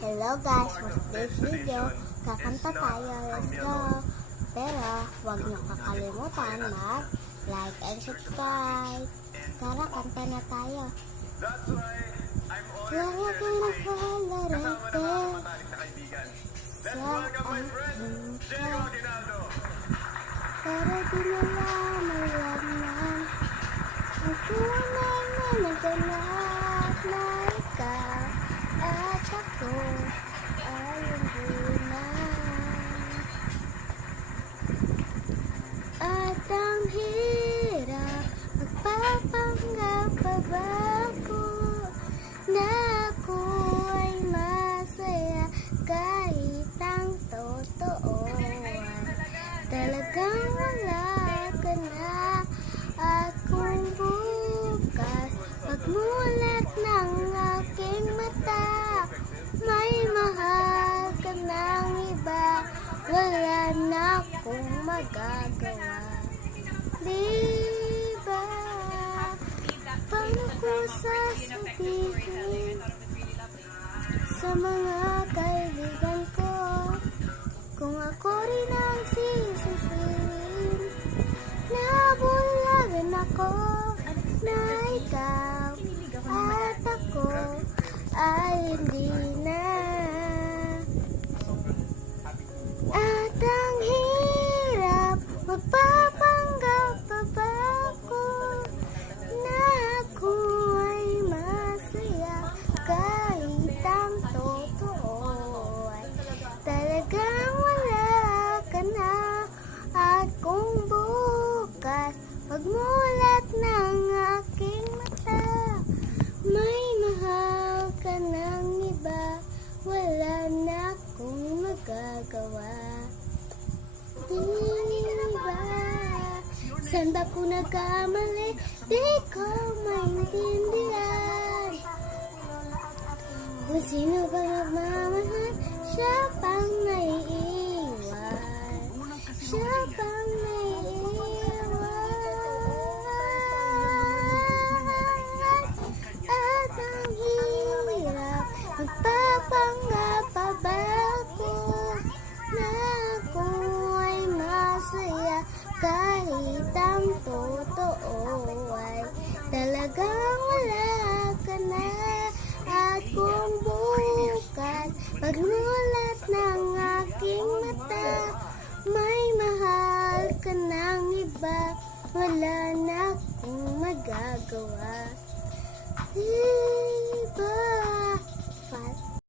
Hello guys, for today's video, kakanta tayo, let's go! Pero, huwag niyo kakalimutan mag-like and subscribe. Tara, kanta na tayo. Wala ka na kalarete sa aking ka. Pero di nila malaman ang tunay na naganap na ikaw at ako ay hindi na. At ang hirap magpapanggap pa ba ako na ako ay masaya kahit ang totoo ay talagang wala ka na. At kung bukas pagmulat ng aking mata may mahal ka ng iba, wala na akong magagawa. Diba? Paano ko sasabihin sa mga kaibigan ko kung ako rin ang sisisihin? Nabulagan ako na ikaw at ako ay hindi na. At ang hirap magpapanggap pa ba ako na ako ay masaya kahit ang totoo ay talagang wala ka na. At kung bukas pagmulat ng aking mata may mahal ka ng iba, wala na akong magagawa. Diba? Saan ba ko nagkamali? Di ko maintindihan. Kung sino ba magmamahal, siya pang naiiwan. Siya pang